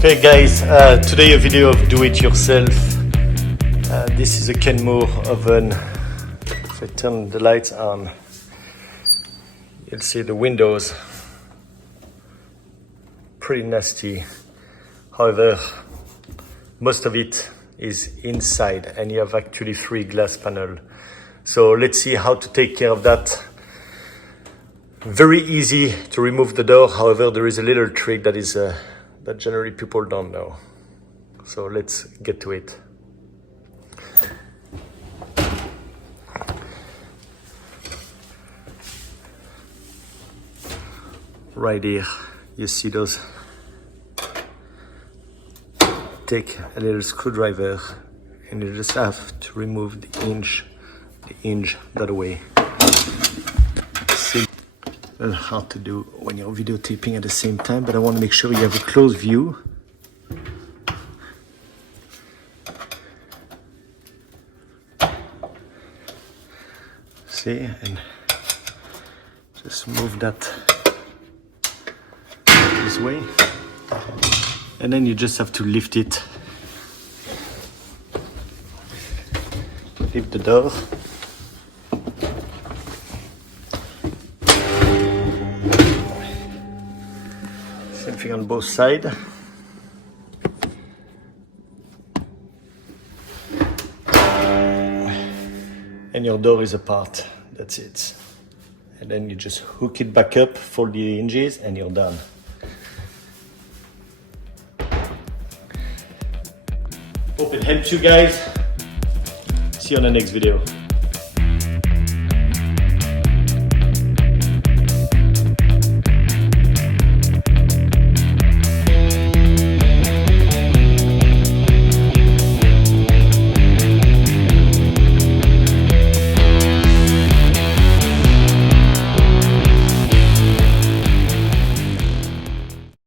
Okay guys, today a video of do-it-yourself. This is a KENMORE oven. If I turn the lights on, you'll see the windows. Pretty nasty. However, most of it is inside and you have actually 3 glass panels. So let's see how to take care of that. Very easy to remove the door. However, there is a little trick that is that generally people don't know. So let's get to it. Right here, you see those. Take a little screwdriver and you just have to remove the hinge that way. A little hard to do when you're videotaping at the same time, but I want to make sure you have a close view. See, and just move that this way. And then you just have to lift it. Lift the door. Same thing on both sides. And your door is apart. That's it. And then you just hook it back up, fold the hinges, and you're done. Hope it helps you guys. See you on the next video.